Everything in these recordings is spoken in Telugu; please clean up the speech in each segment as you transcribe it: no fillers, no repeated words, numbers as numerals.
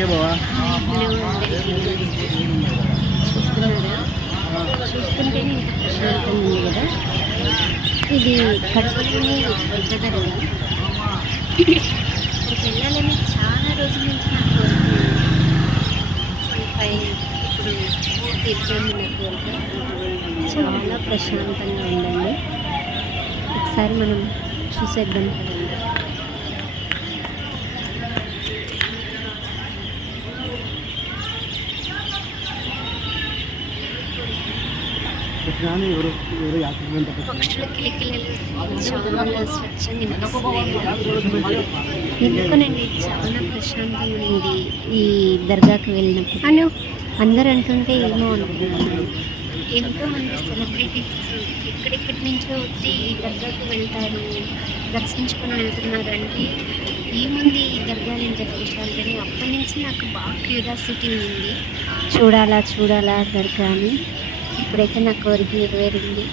హలో అందరికీ చూస్తున్నారా? చూస్తుంటేనే ఇంత ప్రశాంతంగా ఉంది కదా. ఇది కడపలోని పెద్ద దర్గా. ఇక్కడికి వెళ్ళాలని చాలా రోజుల నుంచి నాకు కోరుకున్నాను. ఇప్పుడు తీర్చండి నా కోరిక. చాలా ప్రశాంతంగా ఉందండి. ఒకసారి మనం చూసేద్దాం కదండి. పక్షుల కిలకిలలు చాలా స్వచ్ఛంగా ఎందుకనండి చాలా ప్రశాంతంగా ఉంది ఈ దర్గాకి వెళ్ళినప్పుడు అని అందరూ అంటుంటే ఏమో అనుకుంటున్నాను. ఎంతోమంది సెలబ్రిటీస్ ఎక్కడెక్కడి నుంచో వచ్చి ఈ దర్గాకు వెళ్తారు, దర్శించుకొని వెళ్తున్నారు. అంటే ఏముంది ఈ దర్గాలు ఇంత స్పెషాలిటీ? అప్పటి నుంచి నాకు బాగా క్యూరియాసిటీ ఉంది, చూడాలా దర్గా అని. ఇప్పుడైతే నా కోరిక నెరవేరింది.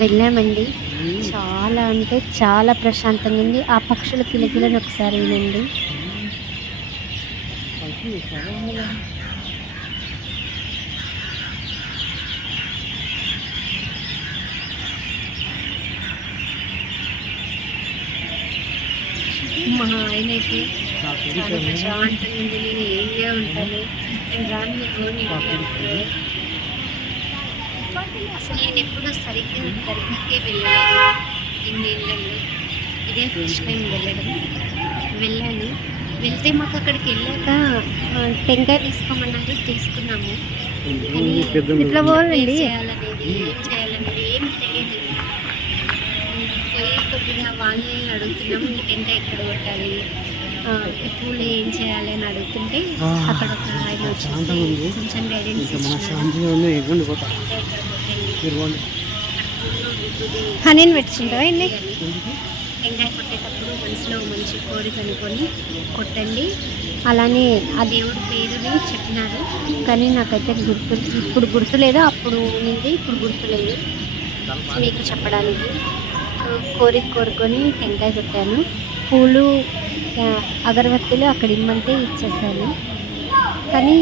వెళ్ళామండి. చాలా అంటే చాలా ప్రశాంతంగా ఉంది. ఆ పక్షుల కిలకిలను ఒకసారి వినండి. మా ఆయన అయితే చాలా ప్రశాంతంగా ఉంది, నేను ఏమిగా ఉంటాను, నేను రాను అసలు నేను ఎప్పుడు సరిగ్గా దర్గాకే వెళ్ళలేదు ఇన్నేళ్ళలో. ఇదే ఫస్ట్ టైం వెళ్ళాను. వెళ్తే మాకు అక్కడికి వెళ్ళాక టెంకాయ తీసుకోమన్నారు, తీసుకున్నాము. కానీ ఇట్లా పోవాలండి, ఏం చేయాలనేది ఏం తెలియదు. పోయి కొద్దిగా వాళ్ళని అడుగుతున్నాము, ఈ టెంకాయ ఎక్కడ కొట్టాలి, ఈ పూలు ఏం చేయాలి అని అడుగుతుంటే అక్కడ ఒక ఆయన వచ్చి కొంచెం గైడెన్స్ హనీని పెట్టింటావా అండి. టెంకాయ కొట్టేటప్పుడు మనసులో మంచి కోరిక అనుకొని కొట్టండి. అలానే ఆ దేవుడి పేరుని చెప్పినారు, కానీ నాకైతే ఇప్పుడు గుర్తులేదు. అప్పుడు ఉంది, ఇప్పుడు గుర్తులేదు మీకు చెప్పడానికి. కోరుకొని టెంకాయ కొట్టాను. పూలు అగరబత్తులు అక్కడ ఇమ్మంటే ఇచ్చేసాను. కానీ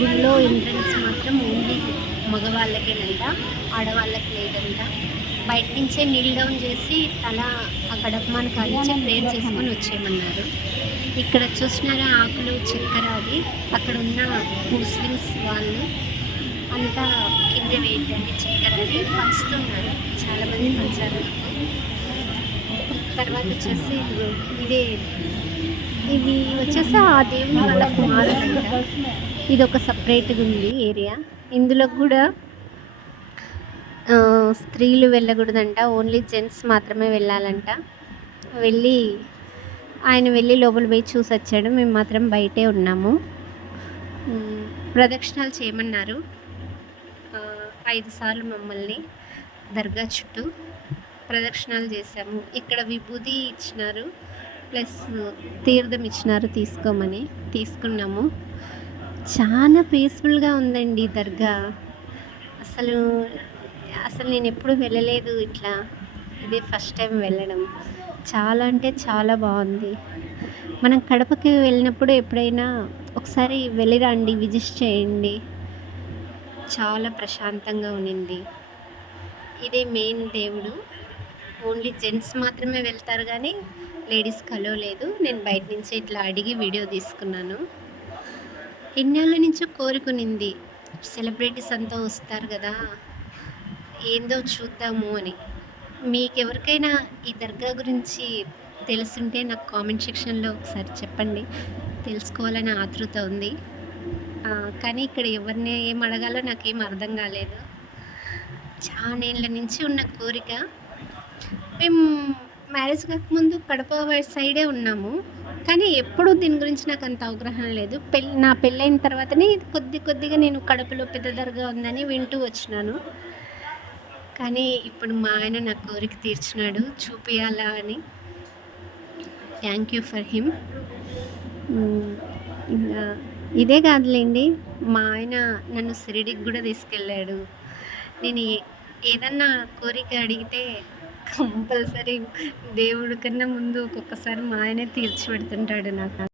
గుడిలో ఎంట్రన్స్ మాత్రం ఓన్లీ మగవాళ్ళకేనంట, ఆడవాళ్ళకి లేదంట. బయట నుంచే నీల్ డౌన్ చేసి తల ఆ గడపమాన కాలించి ప్రేయర్ చేసుకొని వచ్చేయమన్నారు. ఇక్కడ చూసినారా ఆకులు చక్కెర, అది అక్కడ ఉన్న ముస్లిమ్స్ వాళ్ళు అంతా కింద వేయద్దండి చక్కెర అది పంచుతున్నారు, చాలామంది పంచారు. తర్వాత వచ్చేసి ఇవి వచ్చేసి ఆ దేవుని వాళ్ళ కుమారులంట. ఇది ఒక సపరేట్గా ఉంది ఏరియా. ఇందులో కూడా స్త్రీలు వెళ్ళకూడదంట, ఓన్లీ జెంట్స్ మాత్రమే వెళ్ళాలంట. ఆయన వెళ్ళి లోపల పోయి చూసి వచ్చాడు, మేము మాత్రం బయటే ఉన్నాము. ప్రదక్షిణాలు చేయమన్నారు 5 సార్లు మమ్మల్ని దర్గా చుట్టూ ప్రదక్షిణాలు చేశాము. ఇక్కడ విభూది ఇచ్చినారు, ప్లస్ తీర్థం ఇచ్చినారు తీసుకోమని, తీసుకున్నాము. చాలా పీస్ఫుల్గా ఉందండి దర్గా. అసలు నేను ఎప్పుడు వెళ్ళలేదు ఇట్లా, ఇదే ఫస్ట్ టైం వెళ్ళడం. చాలా అంటే చాలా బాగుంది. మనం కడపకి వెళ్ళినప్పుడు ఎప్పుడైనా ఒకసారి వెళ్ళిరండి, విజిట్ చేయండి. చాలా ప్రశాంతంగా ఉన్నింది. ఇదే మెయిన్ దేవుడు. ఓన్లీ జెంట్స్ మాత్రమే వెళ్తారు, కానీ లేడీస్కి అలో లేదు. నేను బయట నుంచి ఇట్లా అడిగి వీడియో తీసుకున్నాను. ఎన్నేళ్ళ నుంచో కోరుకునింది, సెలబ్రిటీస్ అంతా వస్తారు కదా, ఏందో చూద్దాము అని. మీకు ఎవరికైనా ఈ దర్గా గురించి తెలుసుంటే నాకు కామెంట్ సెక్షన్లో ఒకసారి చెప్పండి, తెలుసుకోవాలని ఆతృత ఉంది. కానీ ఇక్కడ ఎవరిని ఏం అడగాలో నాకేం అర్థం కాలేదు. చాలా ఏళ్ళ నుంచి ఉన్న కోరిక. మేము మ్యారేజ్ కాకముందు కడప సైడే ఉన్నాము, కానీ ఎప్పుడూ దీని గురించి నాకు అంత అవగాహన లేదు. నా పెళ్ళైన తర్వాతనే కొద్దిగా నేను కడపలో పెద్ద దర్గా ఉందని వింటూ వచ్చినాను. కానీ ఇప్పుడు మా ఆయన నా కోరిక తీర్చినాడు, చూపియాలా అని. Thank you for him. ఇంకా ఇదే కాదులేండి, మా ఆయన నన్ను షిరిడీకి కూడా తీసుకెళ్ళాడు. నేను ఏదన్నా కోరిక అడిగితే కంపల్సరీ దేవుడి కన్నా ముందు ఒక్కొక్కసారి మా ఆయనే తీర్చి పెడుతుంటాడు నాకు.